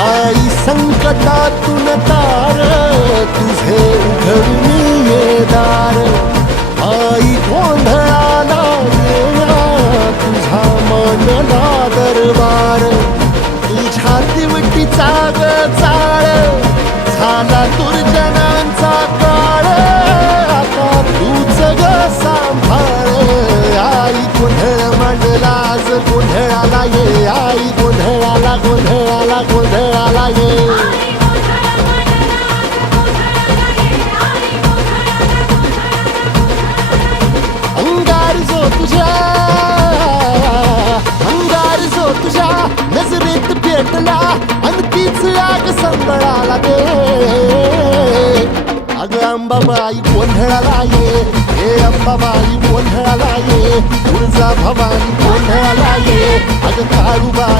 आई संकटातून तार तुझे उघडून ये दार. आई गोंधळाला येण्या तुझा मानला दरबार. तुझ्या दिवटीचा ग चाळ झाला दुर्जनांचा काळ. आता तूच ग सांभाळ आई गोंधळ मांडला गोंधळाला ये आई गोंधळाला गोंधळाला गोंधळ जो तुझ्या अंगार जो तुझ्या नजरेत पेटला आणि आग संबळाला दे. अग अंबाबाई गोंधळाला ये हे अंबाबाई गोंधळाला ये तुळजा भवानी गोंधळाला ये. अग काळूबाई